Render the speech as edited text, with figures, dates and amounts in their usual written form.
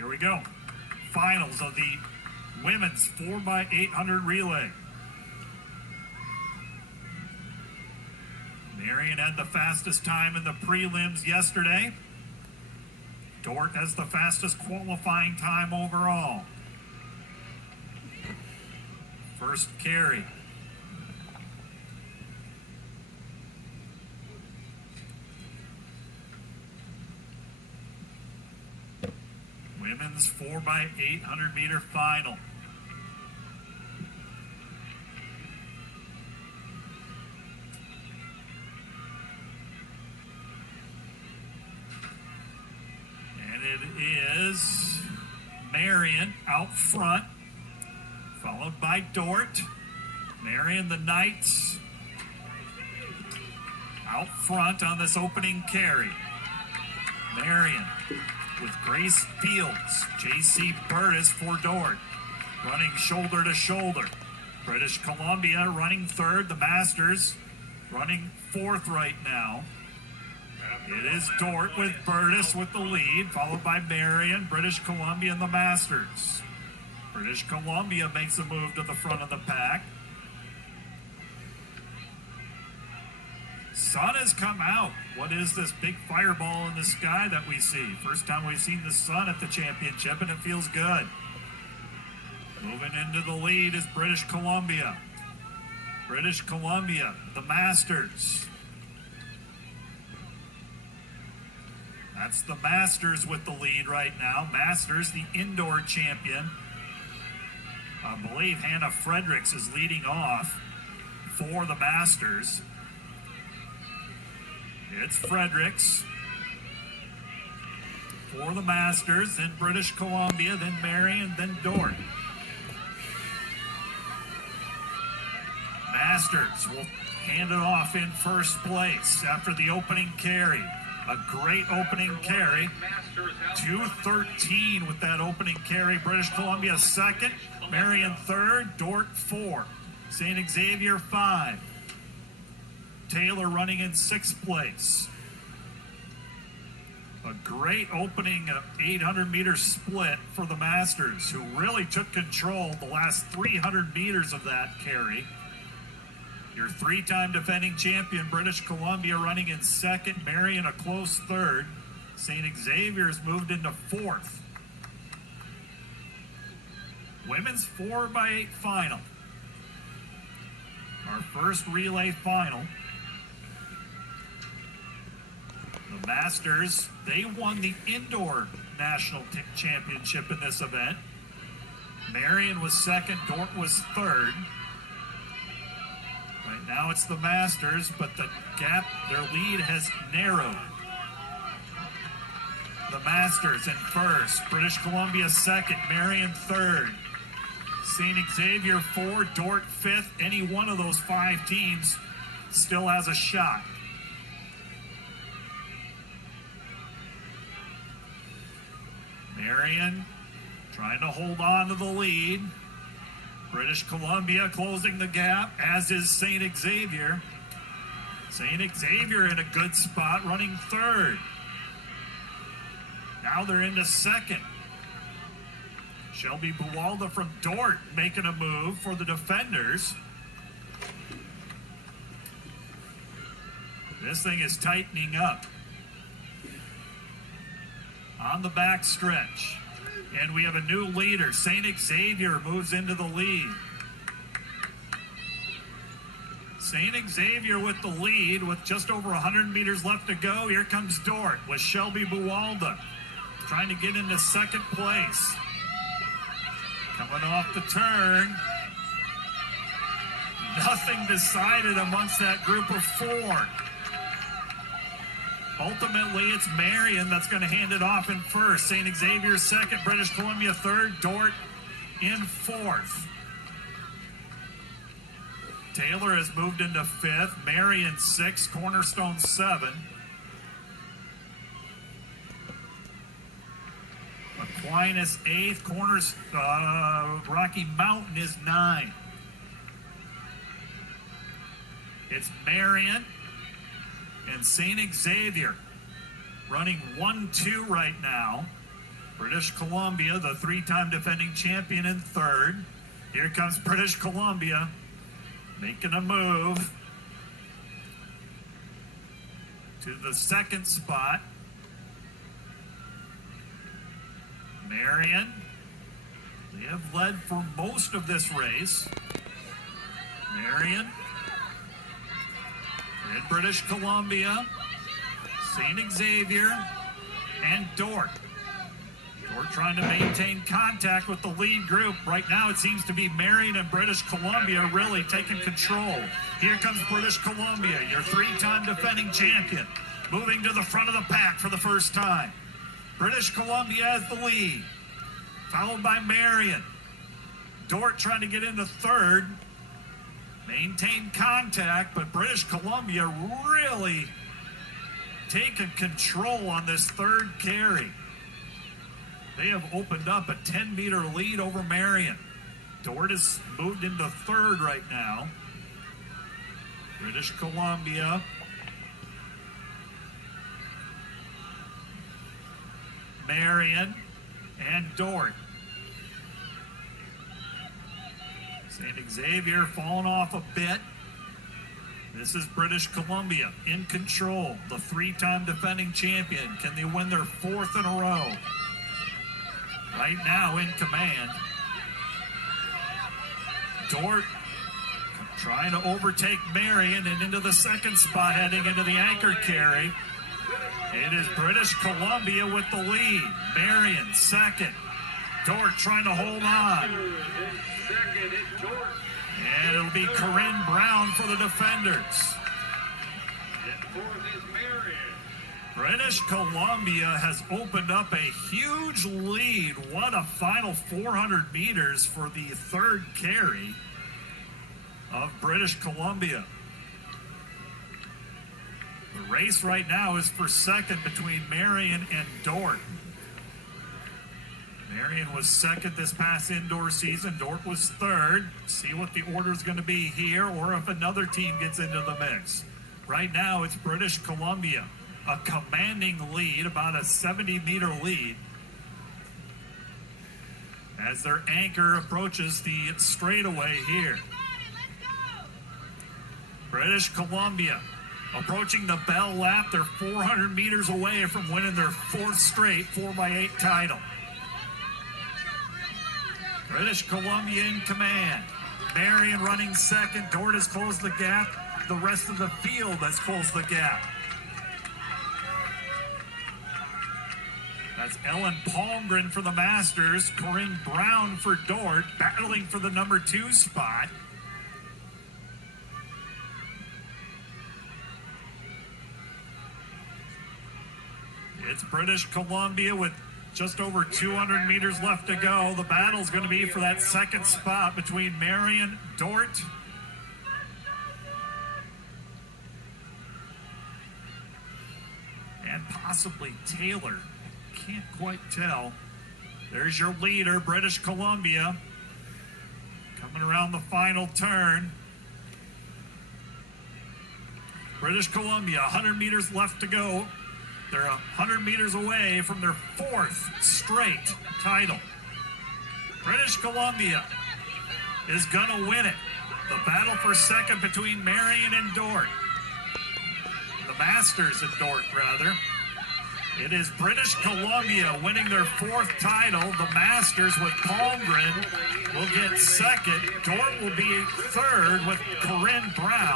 Here we go. Finals of the women's 4x800 relay. Marion had the fastest time in the prelims yesterday. Dort has the fastest qualifying time overall. First carry. Women's 4x800 meter final. And it is Marion out front, followed by Dort. Marion, the Knights, out front on this opening carry. Marion with Grace Fields, Jaci Burtis for Dort, running shoulder to shoulder. British Columbia running third, the Masters running fourth right now. It is Dort with Burtis with the lead, followed by Marion, British Columbia, and the Masters. British Columbia makes a move to the front of the pack. Sun has come out. What is this big fireball in the sky that we see? First time we've seen the sun at the championship, and it feels good. Moving into the lead is British Columbia. British Columbia, the Masters. That's the Masters with the lead right now. Masters, the indoor champion. I believe Hannah Fredericks is leading off for the Masters. It's Fredericks for the Masters, then British Columbia, then Marion, then Dort. Masters will hand it off in first place after the opening carry. A great opening carry. 2:13 with that opening carry. British Columbia second, Marion third, Dort four, St. Xavier five. Taylor running in sixth place. A great opening 800-meter split for the Masters, who really took control the last 300 meters of that carry. Your three-time defending champion, British Columbia, running in second. Marion a close third. St. Xavier's moved into fourth. Women's 4x8 final. Our first relay final. The Masters, they won the indoor national championship in this event. Marion was second, Dort was third. Right now it's the Masters, but the gap, their lead has narrowed. The Masters in first, British Columbia second, Marion third. St. Xavier fourth, Dort fifth. Any one of those five teams still has a shot. Marion trying to hold on to the lead. British Columbia closing the gap, as is St. Xavier. St. Xavier in a good spot, running third. Now they're into second. Shelby Buwalda from Dort making a move for the defenders. This thing is tightening up. On the back stretch. And we have a new leader. St. Xavier moves into the lead. St. Xavier with the lead with just over 100 meters left to go. Here comes Dort with Shelby Buwalda trying to get into second place. Coming off the turn. Nothing decided amongst that group of four. Ultimately, it's Marion that's going to hand it off in first. St. Xavier second, British Columbia third, Dort in fourth. Taylor has moved into fifth, Marion sixth, Cornerstone seven. Aquinas eighth, Rocky Mountain is nine. It's Marion and St. Xavier running 1-2 right now. British Columbia, the three-time defending champion, in third. Here comes British Columbia making a move to the second spot. Marion, they have led for most of this race. Marion, in British Columbia, St. Xavier, and Dordt. Dordt trying to maintain contact with the lead group. Right now it seems to be Marion and British Columbia really taking control. Here comes British Columbia, your three-time defending champion, moving to the front of the pack for the first time. British Columbia has the lead, followed by Marion. Dordt trying to get into third, maintain contact, but British Columbia really taking control on this third carry. They have opened up a 10-meter lead over Marion. Dordt has moved into third right now. British Columbia. Marion and Dordt. St. Xavier falling off a bit. This is British Columbia in control, the three-time defending champion. Can they win their fourth in a row? Right now in command. Dordt trying to overtake Marion and into the second spot, heading into the anchor carry. It is British Columbia with the lead. Marion second. Dordt trying to hold on. And it'll be Corinne Braun for the defenders. British Columbia has opened up a huge lead. What a final 400 meters for the third carry of British Columbia. The race right now is for second between Marion and Dordt. Marion was second this past indoor season. Dordt was third. See what the order is going to be here, or if another team gets into the mix. Right now, it's British Columbia, a commanding lead, about a 70-meter lead, as their anchor approaches the straightaway here. British Columbia approaching the bell lap. They're 400 meters away from winning their fourth straight 4x8 title. British Columbia in command. Marion running second. Dordt has closed the gap. The rest of the field has closed the gap. That's Ellen Palmgren for the Masters. Corinne Braun for Dordt, battling for the number 2 spot. It's British Columbia with just over 200 meters left to go. The battle's going to be for that second spot between Marion, Dordt, and possibly Taylor. Can't quite tell. There's your leader, British Columbia, coming around the final turn. British Columbia, 100 meters left to go. They're 100 meters away from their fourth straight title. British Columbia is going to win it. The battle for second between Marion and Dordt. The Masters at Dordt, rather. It is British Columbia winning their fourth title. The Masters with Palmgren will get second. Dordt will be third with Corinne Braun.